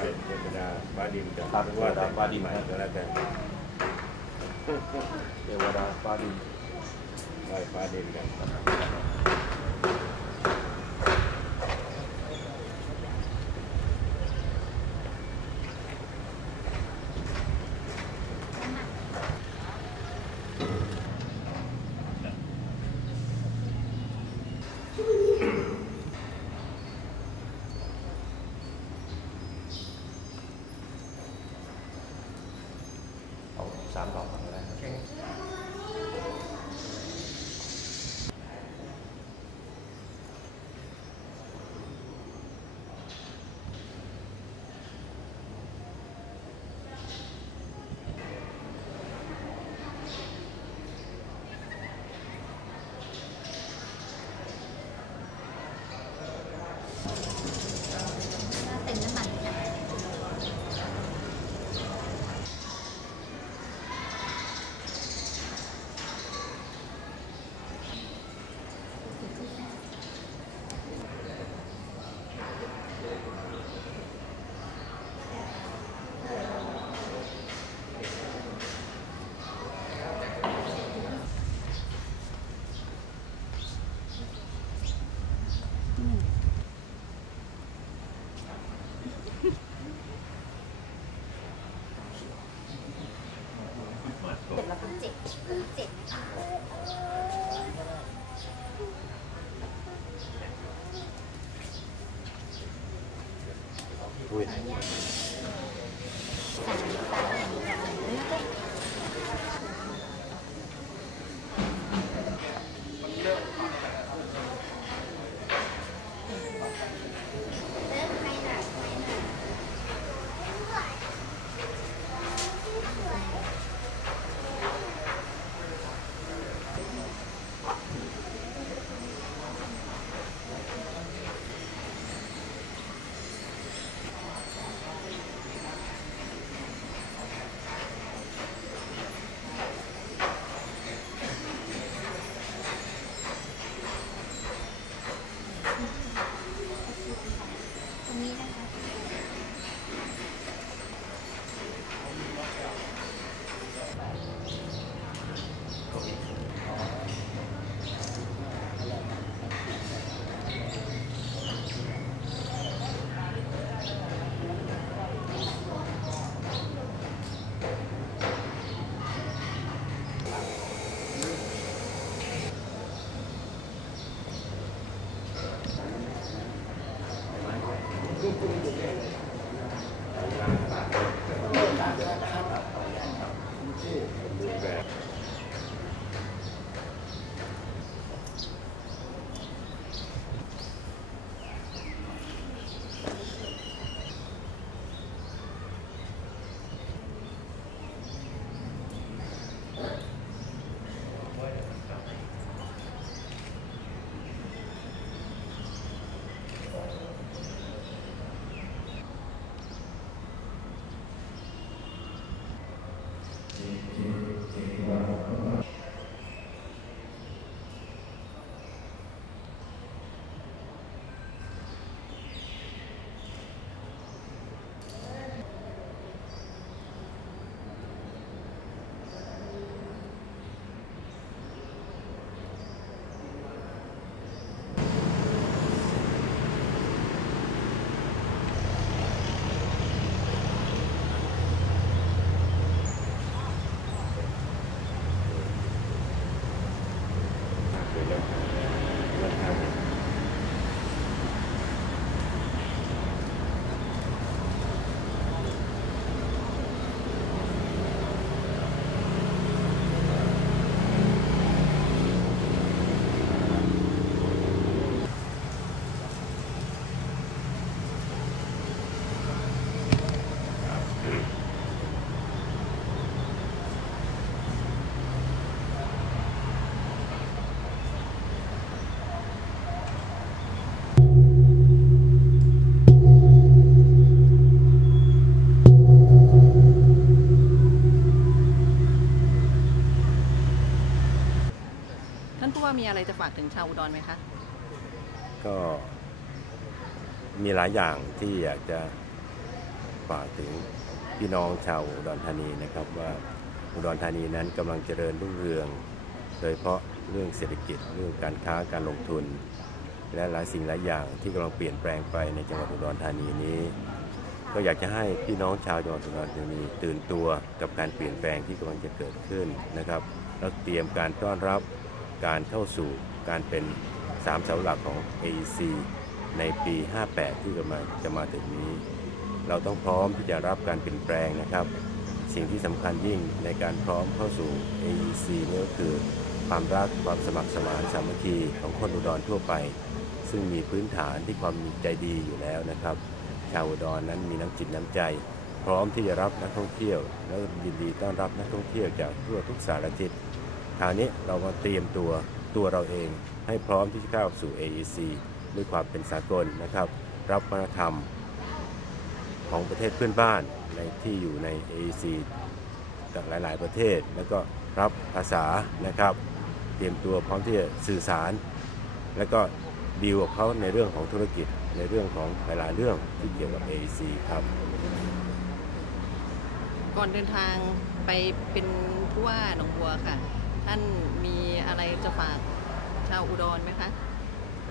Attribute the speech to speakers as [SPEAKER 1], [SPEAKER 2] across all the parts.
[SPEAKER 1] เทวดาฟ้าดินกัน
[SPEAKER 2] ครับเทวดาฟ้าดิน
[SPEAKER 1] ไหว้ก็แล้วแต่
[SPEAKER 2] เทวดาฟ้าดิน
[SPEAKER 1] ไหว้ฟ้าดินกัน
[SPEAKER 2] จะฝา
[SPEAKER 3] กถึงชาวอุดรไหมคะ
[SPEAKER 1] ก็มีหลายอย่างที่อยากจะฝากถึงพี่น้องชาวอุดรธานีนะครับ ว่าอุดรธานีนั้นกำลังเจริญรุ่งเรือง โดยเฉพาะเรื่องเศรษฐกิจเรื่องการค้าการลงทุน และหลายสิ่งหลายอย่างที่กำลังเปลี่ยนแปลงไปในจังหวัดอุดรธานีนี้ ก็อยากจะให้พี่น้องชาวจังหวัดอุดรธานีตื่นตัวกับการเปลี่ยนแปลงที่กำลังจะเกิดขึ้นนะครับแล้วเตรียมการต้อนรับ การเข้าสู่การเป็นสามเสาหลักของ AEC ในปี 58 ที่กำลังจะมาถึงนี้ เราต้องพร้อมที่จะรับการเปลี่ยนแปลงนะครับ สิ่งที่สำคัญยิ่งในการพร้อมเข้าสู่ AEC นี่ก็คือความรักความสมัครสมานสามัคคีของคนอุดรทั่วไป ซึ่งมีพื้นฐานที่ความมีใจดีอยู่แล้วนะครับ ชาวอุดรนั้นมีน้ำจิตน้ำใจ พร้อมที่จะรับนักท่องเที่ยว และยินดีต้อนรับนักท่องเที่ยวจากทั่วทุกสารทิศ คราวนี้เรามาเตรียมตัวตัวเราเอง ให้พร้อมที่จะเข้าสู่ AEC ด้วยความเป็นสากลนะครับ รับวัฒนธรรมของประเทศเพื่อนบ้านในที่อยู่ใน AEC จากหลาย ๆ ประเทศ แล้วก็รับภาษานะครับ เตรียมตัวพร้อมที่จะสื่อสาร แล้วก็ดีลกับเขาในเรื่องของธุรกิจในเรื่องของหลายๆเรื่องที่เกี่ยวกับ AEC ครับ
[SPEAKER 3] ก่อนเดินทางไปเป็นผู้ว่าหนองบัวค่ะ ท่านมีอะไรจะฝากชาวอุดรไหมคะ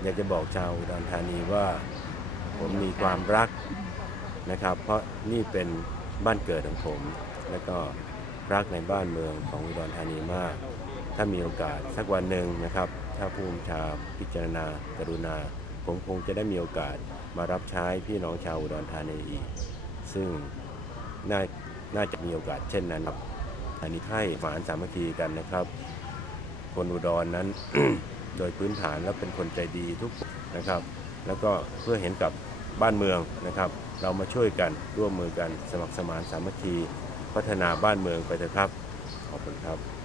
[SPEAKER 1] อยากจะบอกชาวอุดรธานีว่าผมมีความรักนะครับ เพราะนี่เป็นบ้านเกิดของผม แล้วก็รักในบ้านเมืองของอุดรธานีมาก ถ้ามีโอกาสสักวันหนึ่งนะครับ ถ้าผู้บัญชาพิจารณากรุณา ผมคงจะได้มีโอกาสมารับใช้พี่น้องชาวอุดรธานีอีก ซึ่งน่าน่าจะมีโอกาสเช่นนั้นครับ อันนี้ให้ฝานสามัคคีกันนะครับ คนอุดรนั้น โดยพื้นฐานแล้วเป็นคนใจดีทุกนนะครับ แล้วก็เพื่อเห็นกับบ้านเมืองนะครับ เรามาช่วยกันร่วมมือกันสมัครสมานสามัคคี พัฒนาบ้านเมืองไปเถอะครับ ขอบคุณครับ